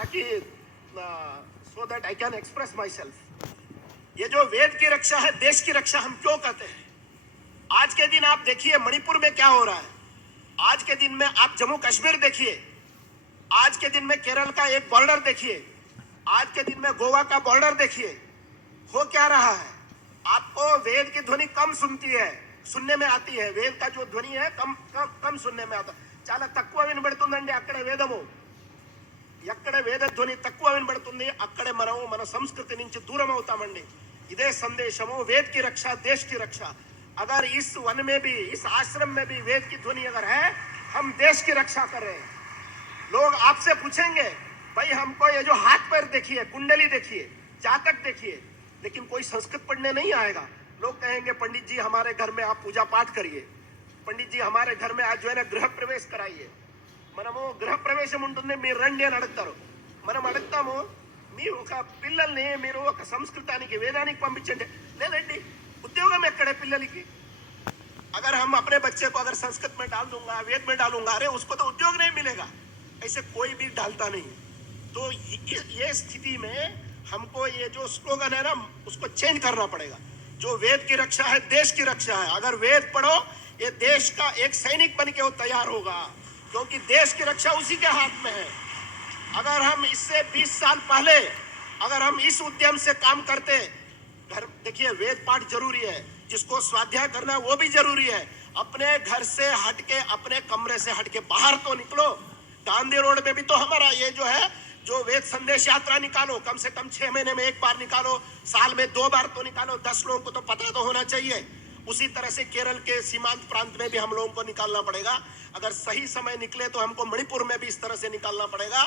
ताकि so that I can express my self. ये जो वेद की रक्षा है, देश की रक्षा हम क्यों कहते हैं? आज के दिन आप देखिए मणिपुर में क्या हो रहा है, आज के दिन में आप जम्मू कश्मीर देखिए, आज के दिन में केरल का एक बॉर्डर देखिए, आज के दिन में गोवा का बॉर्डर देखिए। हो क्या रहा है? आपको वेद की ध्वनि कम सुनने में आती है। वेद का जो ध्वनि है कम सुनने में आता। చాలా తక్కువ వినబడుతుందండి అక్కడే వేదము। ఎక్కడ వేద ధ్వని తక్కువ వినబడుతుంది అక్కడే మనము మన సంస్కృతి నుంచి దూరం అవుతామండి। ఇదే సందేశము, वेद की रक्षा, देश की रक्षा। अगर इस वन में भी, इस आश्रम में भी वेद की ध्वनि अगर है, हम देश की रक्षा कर रहे हैं। लोग आपसे पूछेंगे, भाई हमको ये जो हाथ पैर देखिए, कुंडली देखिए, जातक देखिए, लेकिन कोई संस्कृत पढ़ने नहीं आएगा। लोग कहेंगे पंडित जी हमारे घर में आप पूजा पाठ करिए, पंडित जी हमारे घर में आज जो है ना गृह प्रवेश कराइए। మనము గృహ ప్రవేశం ఉంటుంది, మీరు రండి అని అడుగుతారు। మనం అడుగుతాము, మీ ఒక పిల్లల్ని మీరు ఒక సంస్కృతానికి వేదానికి పంపించండి, లేదండి ఉద్యోగం ఎక్కడే పిల్లలకి? अगर हम अपने बच्चे को अगर संस्कृत में डाल दूंगा, वेद में डालूंगा, अरे उसको तो उद्योग नहीं मिलेगा। ऐसे कोई भी डालता नहीं। तो ये स्थिति में हमको ये जो स्लोगन है ना, उसको चेंज करना पड़ेगा। जो वेद की रक्षा है, देश की रक्षा है। अगर वेद पढ़ो, ये देश का एक सैनिक बन के वो तैयार होगा, क्योंकि देश की रक्षा उसी के हाथ में है। अगर हम इससे 20 साल पहले अगर हम इस उद्यम से काम करते, घर देखिए वेद पाठ जरूरी है, जिसको स्वाध्याय करना वो भी जरूरी है। अपने घर से हटके, अपने कमरे से हटके बाहर तो निकलो। गांधी रोड में भी तो हमारा ये जो है, जो वेद संदेश यात्रा निकालो, कम से कम 6 महीने में एक बार निकालो, साल में 2 बार तो निकालो। 10 लोगों को तो पता तो होना चाहिए। उसी तरह से केरल के सीमांत प्रांत में भी हम लोगों को निकालना पड़ेगा। अगर सही समय निकले तो हमको मणिपुर में भी इस तरह से निकालना पड़ेगा।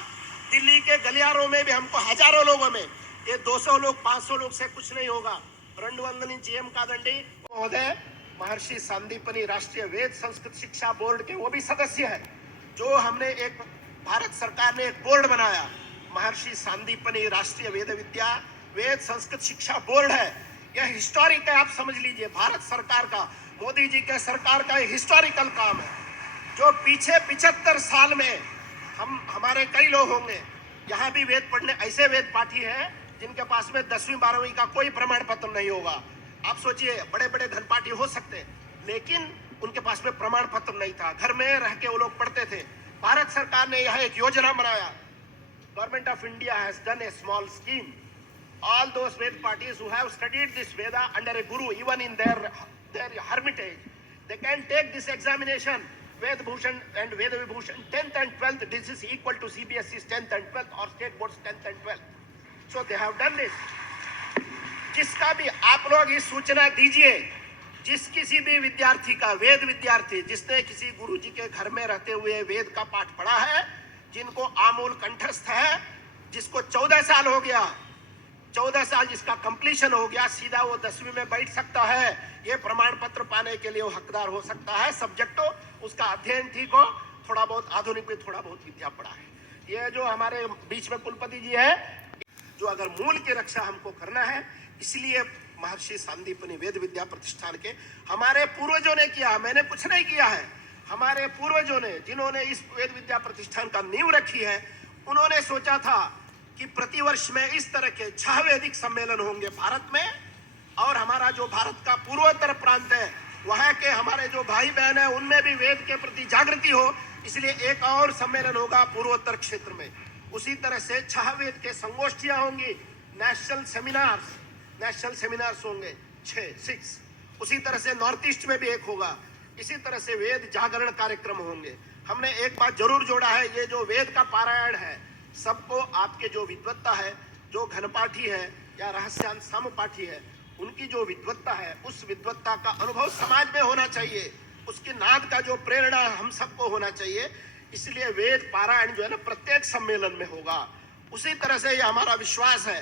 दिल्ली के गलियारों में भी हमको हजारों लोगों में, ये 200 लोग 500 लोग से कुछ नहीं होगा। 200 GM कादंडी महोदय महर्षि सांदीपनि राष्ट्रीय वेद संस्कृत शिक्षा बोर्ड के वो भी सदस्य है। जो हमने एक, भारत सरकार ने एक बोर्ड बनाया, महर्षि सांदीपनि राष्ट्रीय वेद विद्या वेद संस्कृत शिक्षा बोर्ड है। यह हिस्टोरिक है, आप समझ लीजिए। भारत सरकार का, मोदी जी के सरकार का एक हिस्टोरिकल काम है। जो पीछे 75 साल में हमारे कई लोग होंगे यहाँ भी वेद पढ़ने, ऐसे वेद पाठी हैं जिनके पास में 10वीं 12वीं का कोई प्रमाण पत्र नहीं होगा। आप सोचिए, बड़े बड़े धनपाठी हो सकते, लेकिन उनके पास में प्रमाण पत्र नहीं था, घर में रह के वो लोग पढ़ते थे। भारत सरकार ने यह एक योजना बनाया। Government of India has done A small scheme. All those Ved parties who have studied this Veda under a guru, even in their hermitage, they can take this examination, Ved Bhushan and Veda Vibhushan, 10th and 12th. This is equal to CBSE's 10th and 12th or state boards 10th and 12th. So they have done this. जिसका भी आप लोग इस सूचना दीजिए, जिस किसी भी विद्यार्थी का, वेद विद्यार्थी जिसने किसी गुरु जी के घर में रहते हुए वेद का पाठ पढ़ा है, जिनको आमूल कंठस्थ है, जिसको 14 साल हो गया, 14 साल जिसका कंप्लीशन हो गया, सीधा वो 10वीं में बैठ सकता है। ये प्रमाण पत्र पाने के लिए वो हकदार हो सकता है। सब्जेक्ट हो, उसका अध्ययन ठीक हो, थोड़ा बहुत आधुनिक भी थोड़ा बहुत विद्या पढ़ा है। ये जो हमारे बीच में कुलपति जी है, जो अगर मूल की रक्षा हमको करना है, इसलिए महर्षि सांदीपनि वेद विद्या प्रतिष्ठान के हमारे पूर्वजों ने किया, मैंने कुछ नहीं किया है। हमारे पूर्वजों ने, जिन्होंने इस वेद विद्या प्रतिष्ठान का नींव रखी है, उन्होंने सोचा था कि प्रतिवर्ष में इस तरह के 6 वैदिक सम्मेलन होंगे भारत में। और हमारा जो भारत का पूर्वोत्तर प्रांत है, वहां के हमारे जो भाई बहन है, उनमें भी वेद के प्रति जागृति हो, इसलिए एक और सम्मेलन होगा पूर्वोत्तर क्षेत्र में। उसी तरह से 6 वेद के संगोष्ठियां होंगी, नेशनल सेमिनार्स होंगे 6। उसी तरह से नॉर्थ ईस्ट में भी एक होगा। इसी तरह से वेद जागरण कार्यक्रम होंगे। हमने एक बात जरूर जोड़ा है, ये जो वेद का पारायण है, सबको आपके जो विद्वत्ता है, जो घनपाठी है या रहस्यांश समपाठी है, उनकी जो विद्वत्ता है, उस विद्वत्ता का अनुभव समाज में होना चाहिए। उसकी नाद का जो प्रेरणा हम सबको होना चाहिए। इसलिए वेद पारायण जो है ना, प्रत्येक सम्मेलन में होगा। उसी तरह से ये हमारा विश्वास है।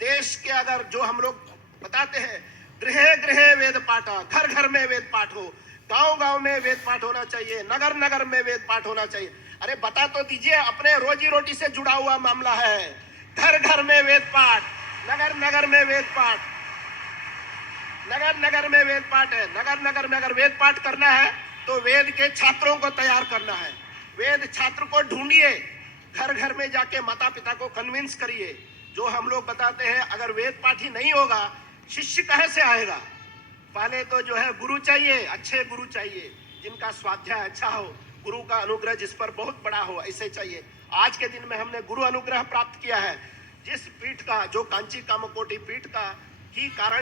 देश के अगर जो हम लोग बताते हैं, गृह गृह वेद पाठा, घर घर में वेद पाठ हो, गांव गांव में वेद पाठ होना चाहिए, नगर नगर में वेद पाठ होना चाहिए। अरे बता तो दीजिए, अपने रोजी रोटी से जुड़ा हुआ मामला है। घर घर में वेद पाठ, नगर नगर में वेद पाठ, नगर नगर में वेद पाठ है। नगर नगर में अगर वेद पाठ करना है तो वेद के छात्रों को तैयार करना है। वेद छात्र को ढूंढिए, घर घर में जाके माता पिता को कन्विंस करिए। जो हम लोग बताते हैं, अगर वेद पाठी नहीं होगा, शिष्य कहाँ से आएगा? पहले तो जो है गुरु चाहिए, अच्छे गुरु चाहिए, जिनका स्वाध्याय अच्छा हो, गुरु का अनुग्रह जिस पर बहुत बड़ा हो, ऐसे चाहिए। आज के दिन में हमने गुरु अनुग्रह प्राप्त किया है, जिस पीठ का, जो कांची कामकोटि पीठ का ही कारण